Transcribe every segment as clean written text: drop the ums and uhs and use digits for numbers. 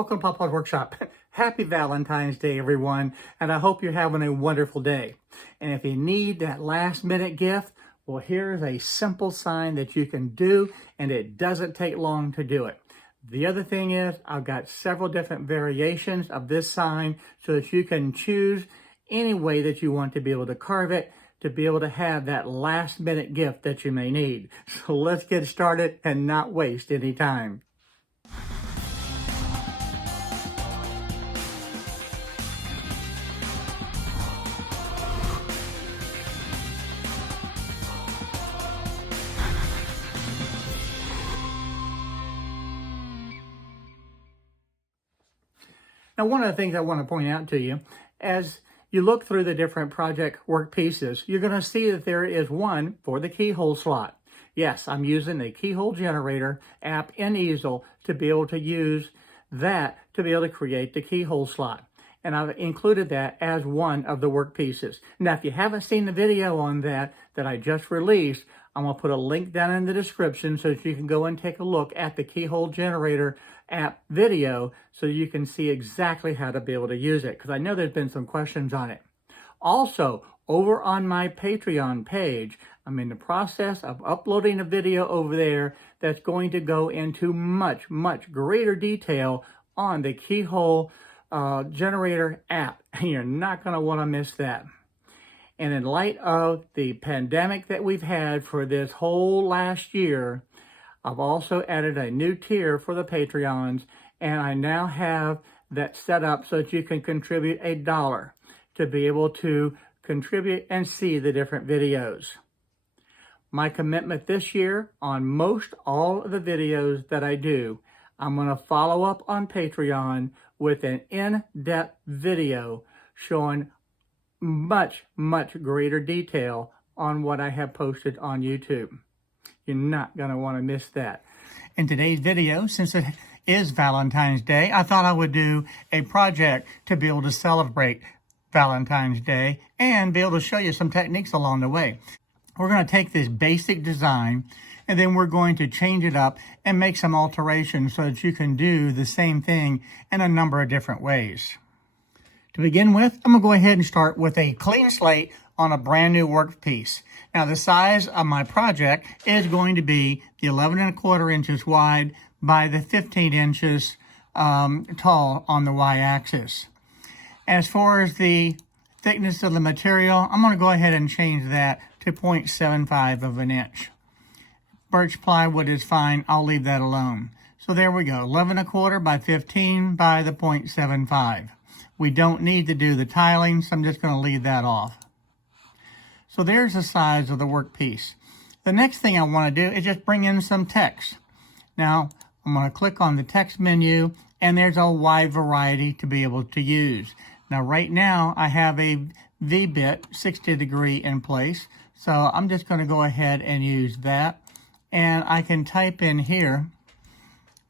Welcome to Papa's Workshop. Happy Valentine's Day, everyone, and I hope you're having a wonderful day. And if you need that last minute gift, well, here's a simple sign that you can do, and it doesn't take long to do it. The other thing is, I've got several different variations of this sign so that you can choose any way that you want to be able to carve it, to be able to have that last minute gift that you may need. So let's get started and not waste any time. Now, one of the things I want to point out to you, as you look through the different project work pieces, you're going to see that there is one for the keyhole slot. Yes, I'm using the keyhole generator app in Easel to be able to use that to be able to create the keyhole slot. And I've included that as one of the work pieces. Now, if you haven't seen the video on that I just released, I'm going to put a link down in the description so that you can go and take a look at the keyhole generator app video so you can see exactly how to be able to use it, because I know there's been some questions on it. Also, over on my Patreon page, I'm in the process of uploading a video over there that's going to go into much, much greater detail on the keyhole generator app. You're not going to want to miss that. And in light of the pandemic that we've had for this whole last year, I've also added a new tier for the Patreons, and I now have that set up so that you can contribute $1 to be able to contribute and see the different videos. My commitment this year on most all of the videos that I do, I'm going to follow up on Patreon with an in-depth video showing much, much greater detail on what I have posted on YouTube. You're not going to want to miss that. In today's video, since it is Valentine's Day, I thought I would do a project to be able to celebrate Valentine's Day and be able to show you some techniques along the way. We're going to take this basic design and then we're going to change it up and make some alterations so that you can do the same thing in a number of different ways. To begin with, I'm going to go ahead and start with a clean slate on a brand new workpiece. Now, the size of my project is going to be the 11¼ inches wide by the 15 inches tall on the y-axis. As far as the thickness of the material, I'm going to go ahead and change that to 0.75 of an inch. Birch plywood is fine. I'll leave that alone. So there we go, 11¼ by 15 by the 0.75. We don't need to do the tiling, so I'm just going to leave that off. So there's the size of the workpiece. The next thing I want to do is just bring in some text. Now, I'm going to click on the text menu, and there's a wide variety to be able to use. Now, right now, I have a V-bit 60 degree in place, so I'm just going to go ahead and use that. And I can type in here,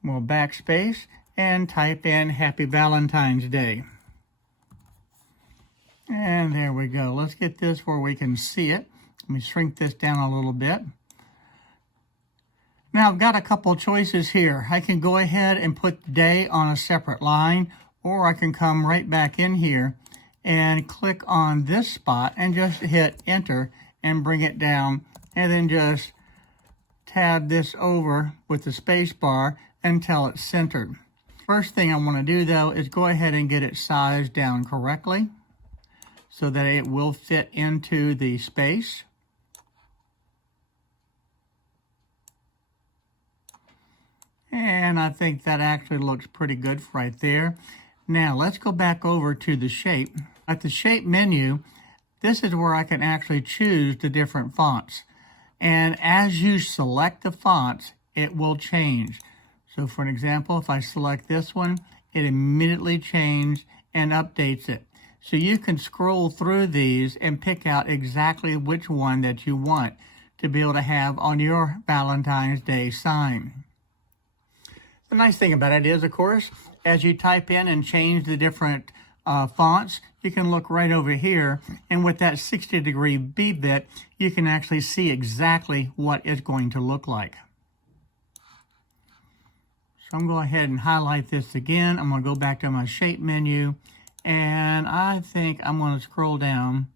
we'll backspace, and type in Happy Valentine's Day. And there we go. Let's get this where we can see it. Let me shrink this down a little bit. Now I've got a couple choices here. I can go ahead and put the day on a separate line, or I can come right back in here and click on this spot and just hit enter and bring it down, and then just tab this over with the space bar until it's centered. First thing I want to do though is go ahead and get it sized down correctly, so that it will fit into the space. And I think that actually looks pretty good right there. Now let's go back over to the shape. At the shape menu, this is where I can actually choose the different fonts. And as you select the fonts, it will change. So for an example, if I select this one, it immediately changes and updates it. So you can scroll through these and pick out exactly which one that you want to be able to have on your Valentine's Day sign. The nice thing about it is, of course, as you type in and change the different fonts, you can look right over here, and with that 60 degree V-bit, you can actually see exactly what it's going to look like. So I'm going to go ahead and highlight this again. I'm going to go back to my shape menu, and I think I'm going to scroll down,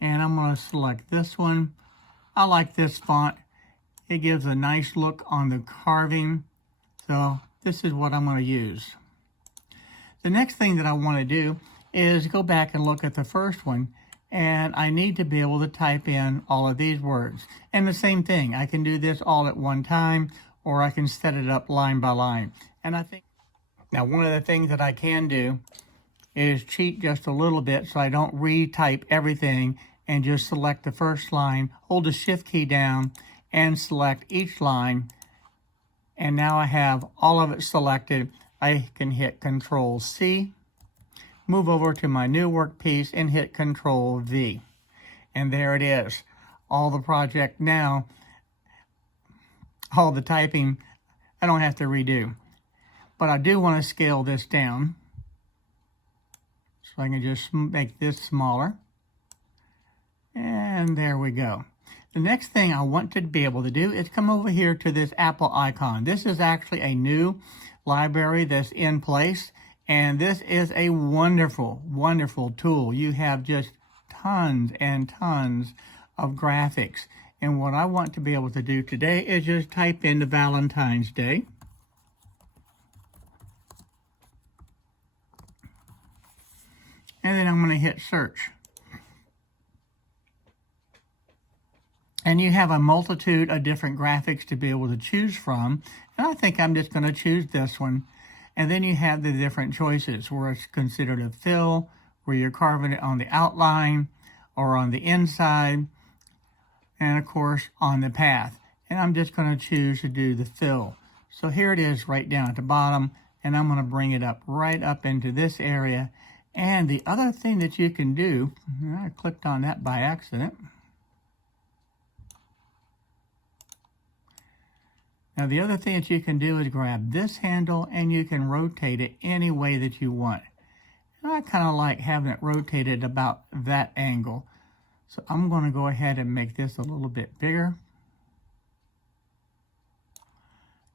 and I'm going to select this one. I like this font. It gives a nice look on the carving. So this is what I'm going to use. The next thing that I want to do is go back and look at the first one, and I need to be able to type in all of these words. And the same thing, I can do this all at one time, or I can set it up line by line. And I think, now one of the things that I can do is cheat just a little bit so I don't retype everything and just select the first line, hold the shift key down, and select each line. And now I have all of it selected. I can hit Control C, move over to my new workpiece and hit Control V. And there it is. All the project now, all the typing, I don't have to redo. But I do want to scale this down. So I can just make this smaller. And there we go. The next thing I want to be able to do is come over here to this Apple icon. This is actually a new library that's in place, and this is a wonderful, wonderful tool. You have just tons and tons of graphics. And what I want to be able to do today is just type in the Valentine's Day. And then I'm going to hit search. And you have a multitude of different graphics to be able to choose from. And I think I'm just going to choose this one. And then you have the different choices where it's considered a fill, where you're carving it on the outline or on the inside, and of course on the path. And I'm just going to choose to do the fill. So here it is right down at the bottom, and I'm going to bring it up right up into this area. And the other thing that you can do, I clicked on that by accident. Now the other thing that you can do is grab this handle and you can rotate it any way that you want. And I kind of like having it rotated about that angle. So I'm going to go ahead and make this a little bit bigger.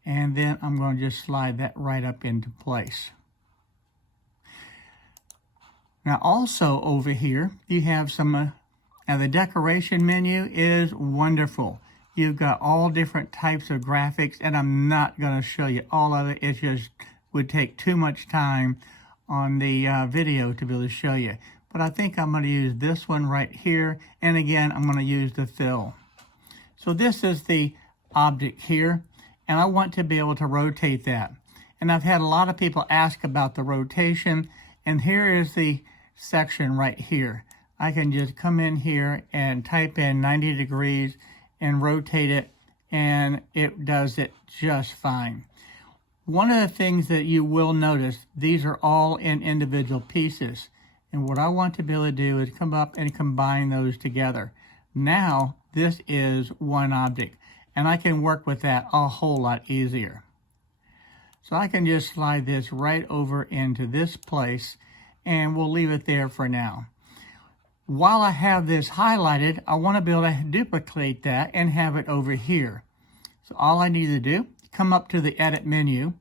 And then I'm going to just slide that right up into place. Now also over here you have some, now the decoration menu is wonderful. You've got all different types of graphics, and I'm not going to show you all of it. It just would take too much time on the video to be able to show you. But I think I'm going to use this one right here, and again, I'm going to use the fill. So this is the object here, and I want to be able to rotate that. And I've had a lot of people ask about the rotation, and here is the section right here. I can just come in here and type in 90 degrees and rotate it, and it does it just fine. One of the things that you will notice, these are all in individual pieces. And what I want to be able to do is come up and combine those together. Now, this is one object, and I can work with that a whole lot easier. So I can just slide this right over into this place, and we'll leave it there for now. While I have this highlighted, I want to be able to duplicate that and have it over here. So all I need to do, come up to the edit menu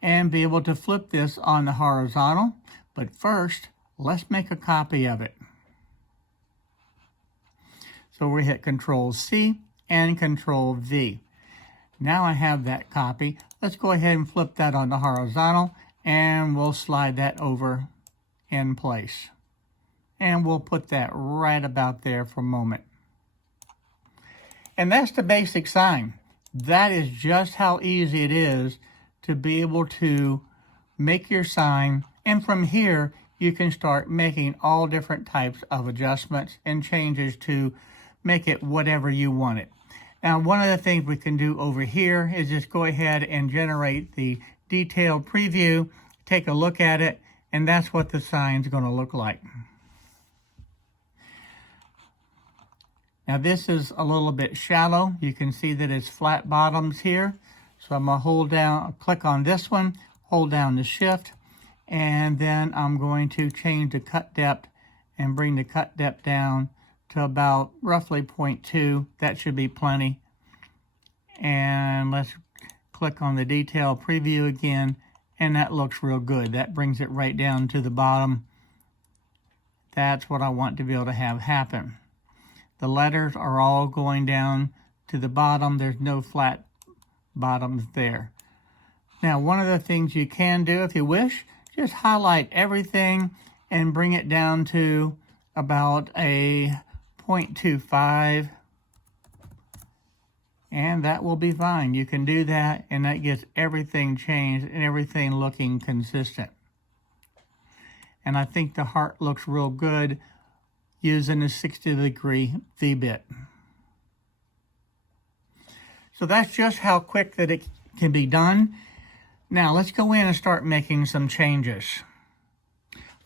and be able to flip this on the horizontal. But first, let's make a copy of it. So we hit Control C and Control V. Now I have that copy. Let's go ahead and flip that on the horizontal, and we'll slide that over in place. And we'll put that right about there for a moment. And that's the basic sign. That is just how easy it is to be able to make your sign. And from here, you can start making all different types of adjustments and changes to make it whatever you want it. Now, one of the things we can do over here is just go ahead and generate the detailed preview, take a look at it, and that's what the sign's going to look like. Now this is a little bit shallow. You can see that it's flat bottoms here. So I'm going to hold down, click on this one, hold down the shift, and then I'm going to change the cut depth and bring the cut depth down to about roughly 0.2. That should be plenty. And let's click on the detail preview again, and that looks real good. That brings it right down to the bottom. That's what I want to be able to have happen. The letters are all going down to the bottom. There's no flat bottoms there. Now, one of the things you can do if you wish, just highlight everything and bring it down to about a 0.25, and that will be fine. You can do that, and that gets everything changed and everything looking consistent. And I think the heart looks real good using a 60-degree V-bit. So that's just how quick that it can be done. Now let's go in and start making some changes.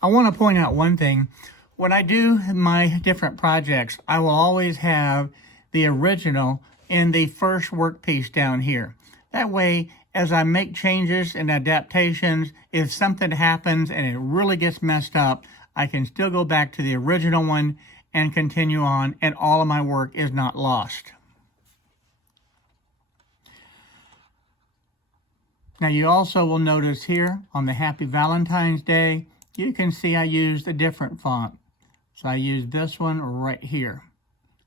I want to point out one thing. When I do my different projects, I will always have the original in the first workpiece down here. That way, as I make changes and adaptations, if something happens and it really gets messed up, I can still go back to the original one and continue on, and all of my work is not lost. Now you also will notice here on the Happy Valentine's Day, you can see I used a different font. So I used this one right here.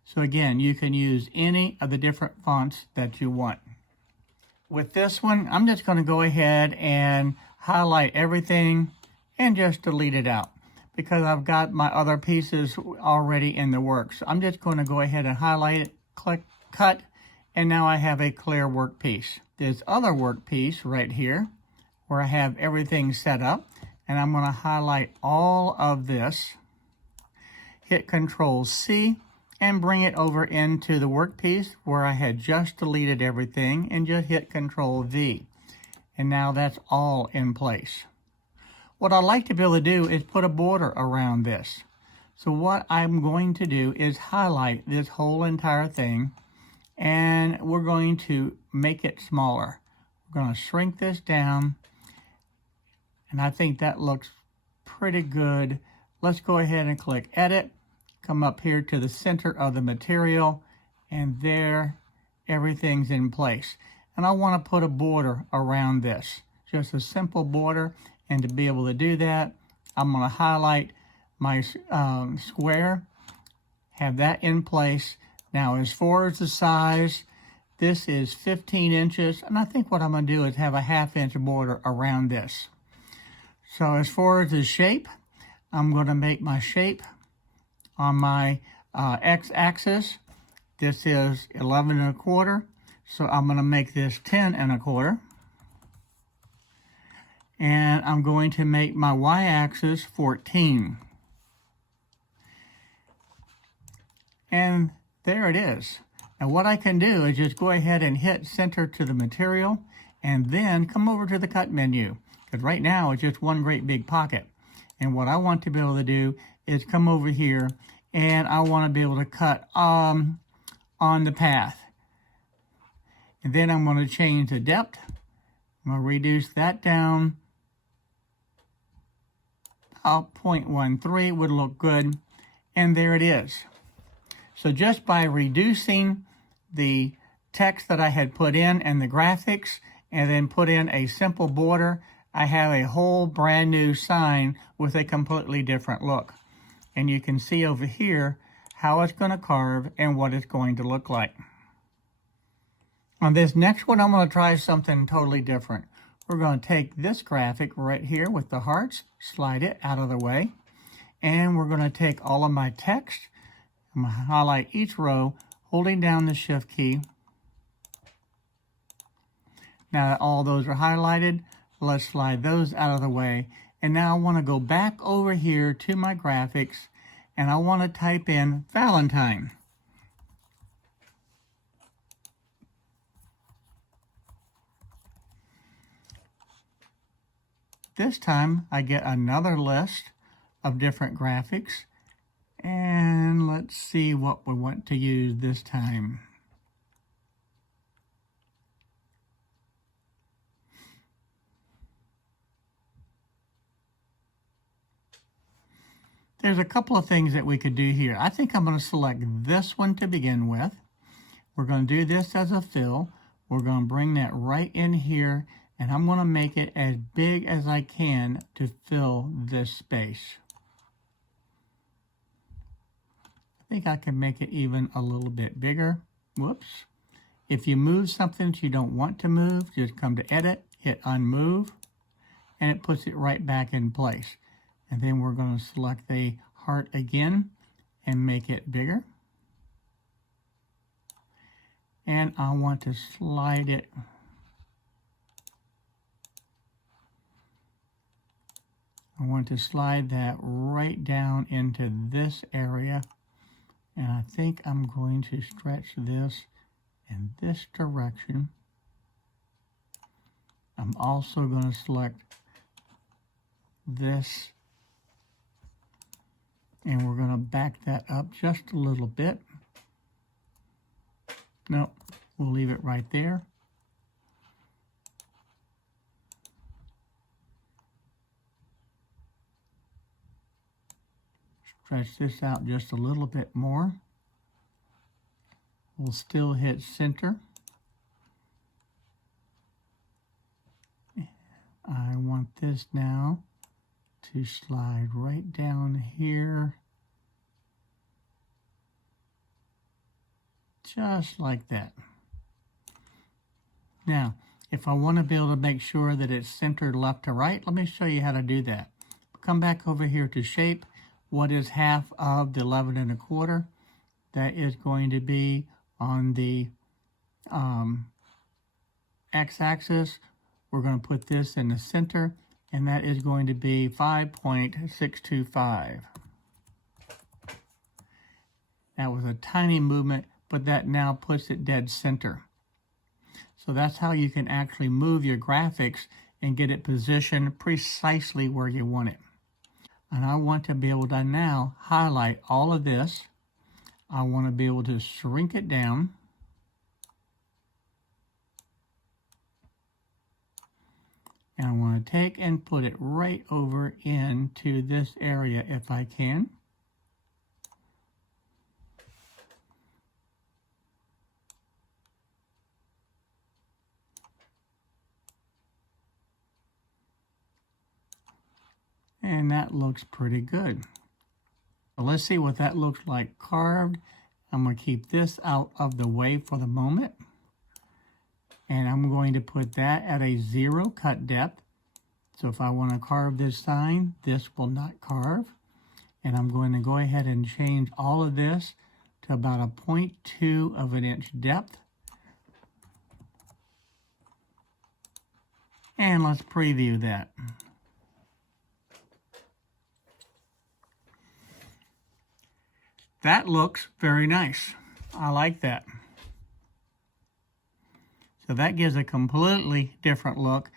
So again, you can use any of the different fonts that you want. With this one, I'm just going to go ahead and highlight everything and just delete it out because I've got my other pieces already in the works. So I'm just going to go ahead and highlight it, click, cut, and now I have a clear workpiece. This other workpiece right here where I have everything set up, and I'm going to highlight all of this, hit Control C, and bring it over into the workpiece where I had just deleted everything, and just hit Control V. And now that's all in place. What I'd like to be able to do is put a border around this. So what I'm going to do is highlight this whole entire thing, and we're going to make it smaller. We're going to shrink this down, and I think that looks pretty good. Let's go ahead and click Edit, come up here to the center of the material, and there, everything's in place. And I want to put a border around this, just a simple border, and to be able to do that, I'm going to highlight my square, have that in place. Now, as far as the size, this is 15 inches, and I think what I'm going to do is have a 1/2 inch border around this. So as far as the shape, I'm going to make my shape on my x-axis. This is 11 1/4, so I'm going to make this 10 1/4. And I'm going to make my y-axis 14. And there it is. Now what I can do is just go ahead and hit center to the material and then come over to the cut menu. Because right now it's just one great big pocket. And what I want to be able to do is come over here and I want to be able to cut on the path. And then I'm going to change the depth. I'm going to reduce that down. About 0.13 would look good. And there it is. So just by reducing the text that I had put in and the graphics and then put in a simple border, I have a whole brand new sign with a completely different look. And you can see over here how it's going to carve and what it's going to look like. On this next one, I'm going to try something totally different. We're going to take this graphic right here with the hearts, slide it out of the way, and we're going to take all of my text. I'm going to highlight each row, holding down the Shift key. Now that all those are highlighted, let's slide those out of the way. And now I want to go back over here to my graphics, and I want to type in Valentine. This time I get another list of different graphics. And let's see what we want to use this time. There's a couple of things that we could do here. I think I'm going to select this one to begin with. We're going to do this as a fill. we're going to bring that right in here, and I'm going to make it as big as I can to fill this space. I think I can make it even a little bit bigger. Whoops. If you move something that you don't want to move, just come to Edit, hit Unmove, and it puts it right back in place. And then we're going to select the heart again and make it bigger. And I want to slide it that right down into this area. And I think I'm going to stretch this in this direction. I'm also going to select this, and we're going to back that up just a little bit. Nope, we'll leave it right there. Stretch this out just a little bit more. We'll still hit center. I want this now to slide right down here. Just like that. Now, if I want to be able to make sure that it's centered left to right, let me show you how to do that. Come back over here to shape. What is half of the 11 1/4? That is going to be on the x-axis. We're going to put this in the center, and that is going to be 5.625. That was a tiny movement, but that now puts it dead center. So that's how you can actually move your graphics and get it positioned precisely where you want it. And I want to be able to now highlight all of this. I want to be able to shrink it down. And I want to take and put it right over into this area if I can. And that looks pretty good. So let's see what that looks like carved. I'm going to keep this out of the way for the moment. And I'm going to put that at a 0 cut depth. So if I want to carve this sign, this will not carve. And I'm going to go ahead and change all of this to about a 0.2 of an inch depth. And let's preview that. That looks very nice. I like that. So that gives a completely different look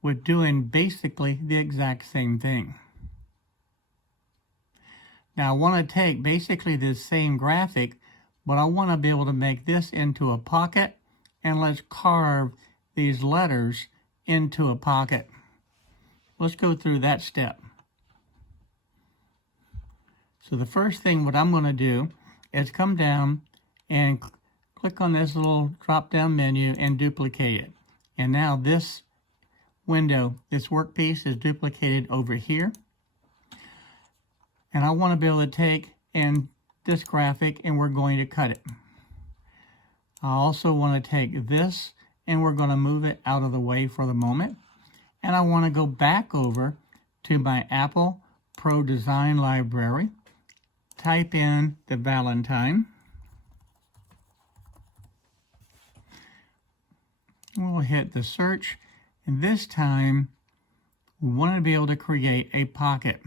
with doing basically the exact same thing. Now I want to take basically this same graphic, but I want to be able to make this into a pocket, and let's carve these letters into a pocket. Let's go through that step. So the first thing what I'm going to do is come down and click on this little drop-down menu and duplicate it. And now this window, this workpiece is duplicated over here. And I want to be able to take and this graphic and we're going to cut it. I also want to take this and we're going to move it out of the way for the moment. And I want to go back over to my Apple Pro Design Library. Type in the Valentine. We'll hit the search, and this time we want to be able to create a pocket.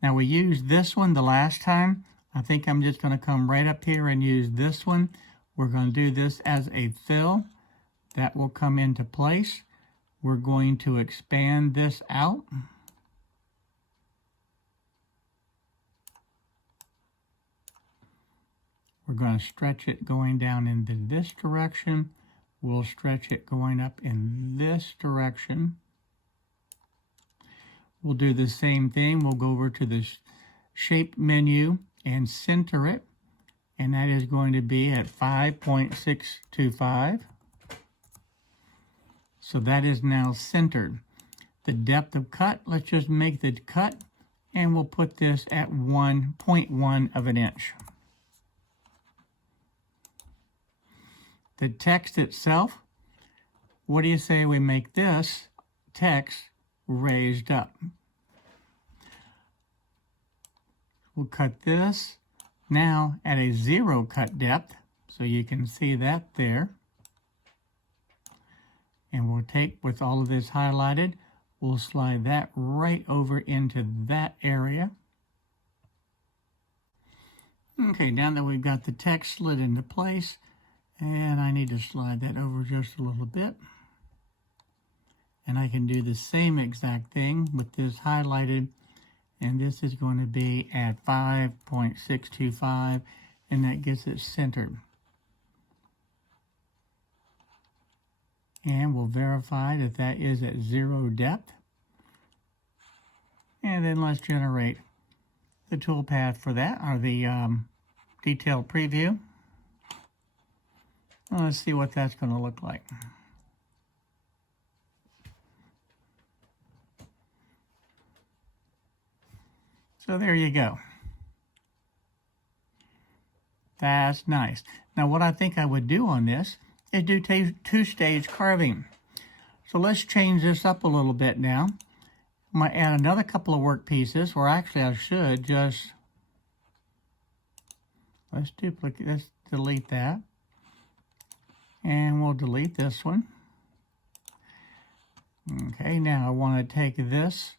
Now we used this one the last time. I think I'm just going to come right up here and use this one. We're going to do this as a fill. That will come into place. We're going to expand this out. We're going to stretch it going down into this direction. We'll stretch it going up in this direction. We'll do the same thing. We'll go over to the shape menu and center it. and that is going to be at 5.625. So that is now centered. The depth of cut, let's just make the cut, and we'll put this at 1.1 of an inch. The text itself, what do you say we make this text raised up? We'll cut this now at a 0 cut depth, so you can see that there. And we'll take, with all of this highlighted, we'll slide that right over into that area. Okay, now that we've got the text slid into place, and I need to slide that over just a little bit. And I can do the same exact thing with this highlighted, and this is going to be at 5.625, and that gets it centered. And we'll verify that that is at 0 depth. And then let's generate the toolpath for that, or the detailed preview. Well, let's see what that's going to look like. So there you go. That's nice. Now what I think I would do on this is do two-stage carving. So let's change this up a little bit now. I'm going to add another couple of work pieces, or actually I should just, let's delete that. And we'll delete this one. Okay, now I want to take this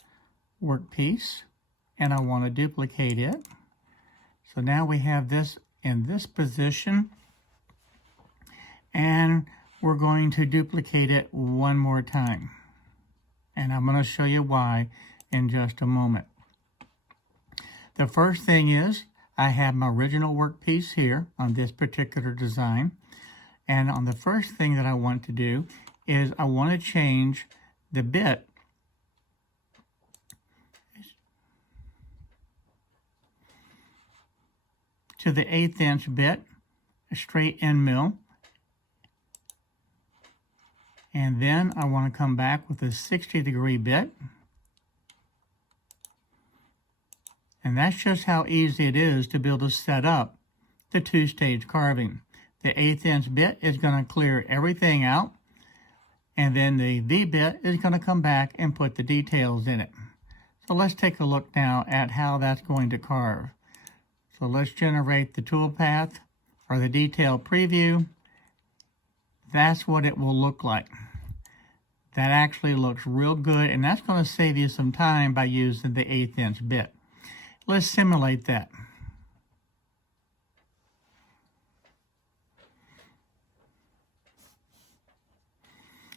work piece and I want to duplicate it. So now we have this in this position, and we're going to duplicate it one more time. And I'm going to show you why in just a moment. The first thing is I have my original workpiece here on this particular design. And on the first thing that I want to do is I want to change the bit to the 1/8 inch bit, a straight end mill. And then I want to come back with a 60-degree bit. And that's just how easy it is to be able to set up the two-stage carving. The 1/8 inch bit is going to clear everything out, and then the V bit is going to come back and put the details in it. So let's take a look now at how that's going to carve. So let's generate the toolpath, or the detail preview. That's what it will look like. That actually looks real good, and that's going to save you some time by using the 1/8 inch bit. Let's simulate that.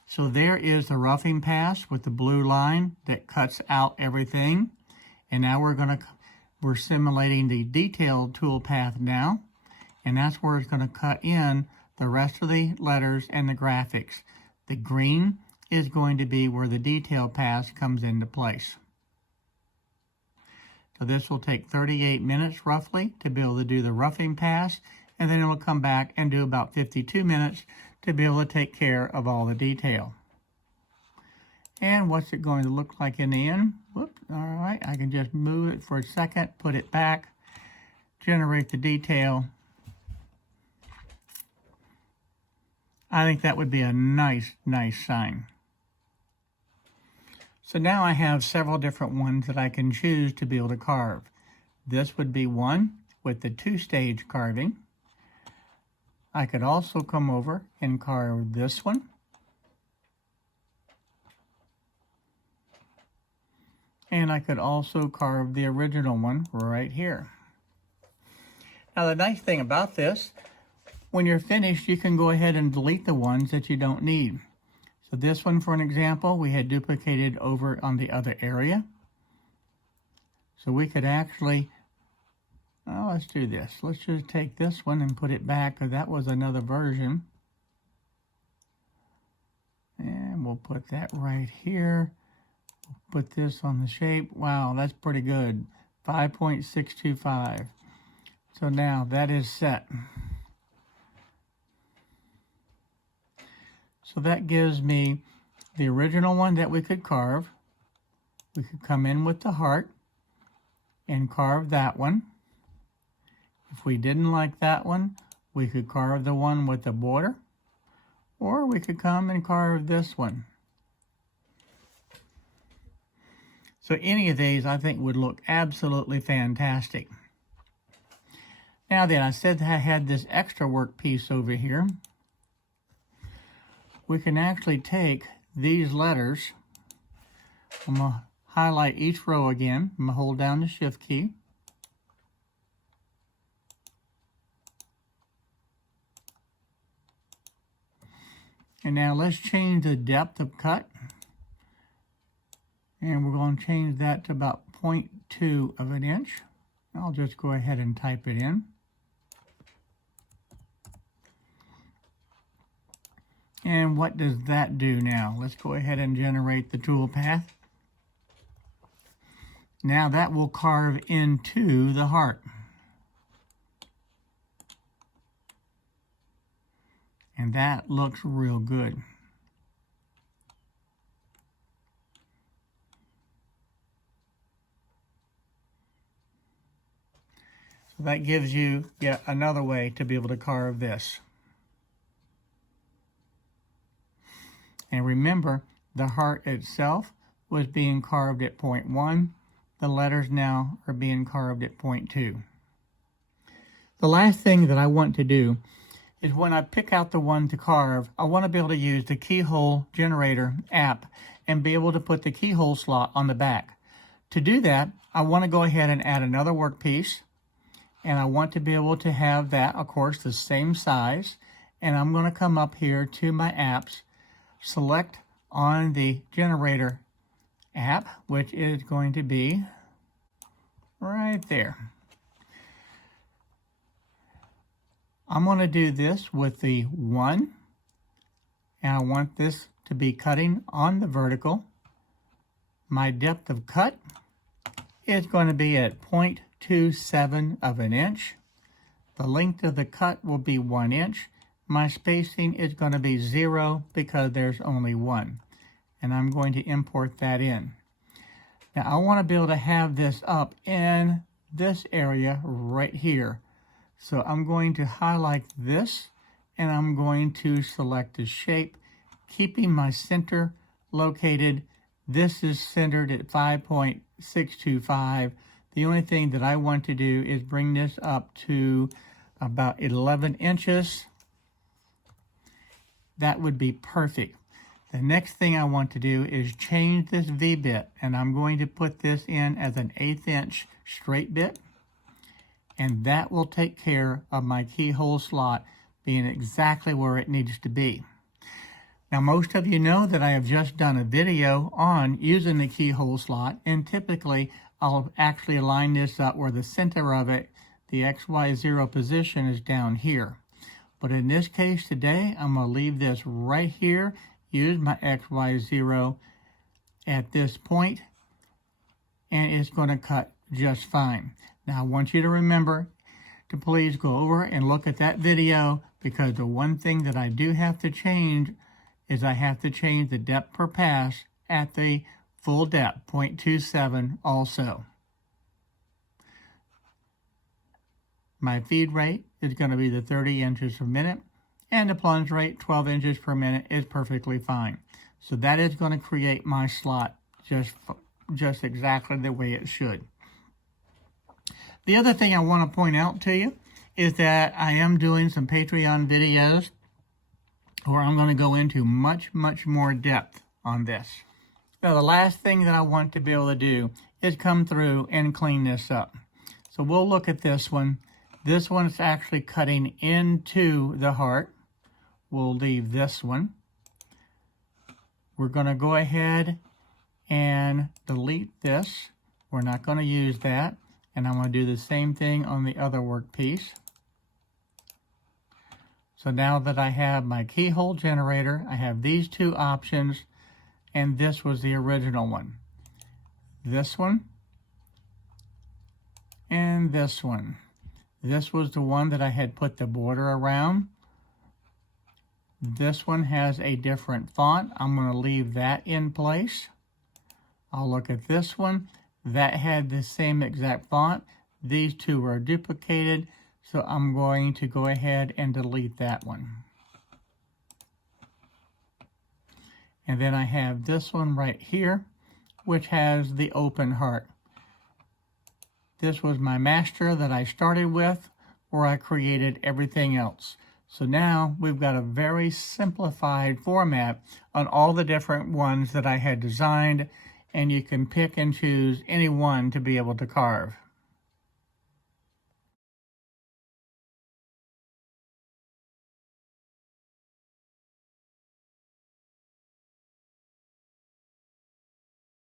So there is the roughing pass with the blue line that cuts out everything. And now we're simulating the detailed toolpath now. And that's where it's going to cut in the rest of the letters and the graphics. The green is going to be where the detail pass comes into place. So this will take 38 minutes roughly to be able to do the roughing pass, and then it'll come back and do about 52 minutes to be able to take care of all the detail. And what's it going to look like in the end? Whoops, all right, I can just move it for a second, put it back, generate the detail. I think that would be a nice sign. So now I have several different ones that I can choose to be able to carve. This would be one with the two-stage carving. I could also come over and carve this one. And I could also carve the original one right here. Now the nice thing about this, when you're finished, you can go ahead and delete the ones that you don't need. So this one, for an example, we had duplicated over on the other area. So we could actually, let's do this. Let's just take this one and put it back, because that was another version. And we'll put that right here. We'll put this on the shape. Wow, that's pretty good. 5.625. So now that is set. So that gives me the original one that we could carve. We could come in with the heart and carve that one. If we didn't like that one, we could carve the one with the border, or we could come and carve this one. So any of these I think would look absolutely fantastic. Now then, I said I had this extra work piece over here. We can actually take these letters. I'm going to highlight each row again. I'm going to hold down the Shift key. And now let's change the depth of cut. And we're going to change that to about 0.2 of an inch. I'll just go ahead and type it in. And what does that do now? Let's go ahead and generate the tool path. Now that will carve into the heart. And that looks real good. So that gives you yet another way to be able to carve this. And remember, the heart itself was being carved at 0.1. The letters now are being carved at 0.2. The last thing that I want to do is when I pick out the one to carve, I want to be able to use the keyhole generator app and be able to put the keyhole slot on the back. To do that, I want to go ahead and add another workpiece, and I want to be able to have that, of course, the same size. And I'm going to come up here to my apps, select on the generator app, which is going to be right there. I'm going to do this with the 1, and I want this to be cutting on the vertical. My depth of cut is going to be at 0.27 of an inch. The length of the cut will be 1 inch. My spacing is going to be 0 because there's only 1. And I'm going to import that in. Now I want to be able to have this up in this area right here. So I'm going to highlight this, and I'm going to select the shape, keeping my center located. This is centered at 5.625. The only thing that I want to do is bring this up to about 11 inches. That would be perfect. The next thing I want to do is change this V-bit, and I'm going to put this in as an 1/8 inch straight bit. And that will take care of my keyhole slot being exactly where it needs to be. Now, most of you know that I have just done a video on using the keyhole slot, and typically I'll actually align this up where the center of it, the XY0 position, is down here. But in this case today, I'm going to leave this right here, use my XY0 at this point, and it's going to cut just fine. Now, I want you to remember to please go over and look at that video, because the one thing that I do have to change is I have to change the depth per pass at the full depth, 0.27 also. My feed rate is going to be the 30 inches per minute, and the plunge rate, 12 inches per minute, is perfectly fine. So that is going to create my slot just exactly the way it should. The other thing I want to point out to you is that I am doing some Patreon videos where I'm going to go into much more depth on this. Now, the last thing that I want to be able to do is come through and clean this up. So we'll look at this one. This one is actually cutting into the heart. We'll leave this one. We're going to go ahead and delete this. We're not going to use that. And I'm going to do the same thing on the other workpiece. So now that I have my keyhole generator, I have these two options, and this was the original one. This one and this one. This was the one that I had put the border around. This one has a different font. I'm going to leave that in place. I'll look at this one. That had the same exact font. These two are duplicated, so I'm going to go ahead and delete that one. And then I have this one right here, which has the open heart. This was my master that I started with, where I created everything else. So now we've got a very simplified format on all the different ones that I had designed, and you can pick and choose any one to be able to carve.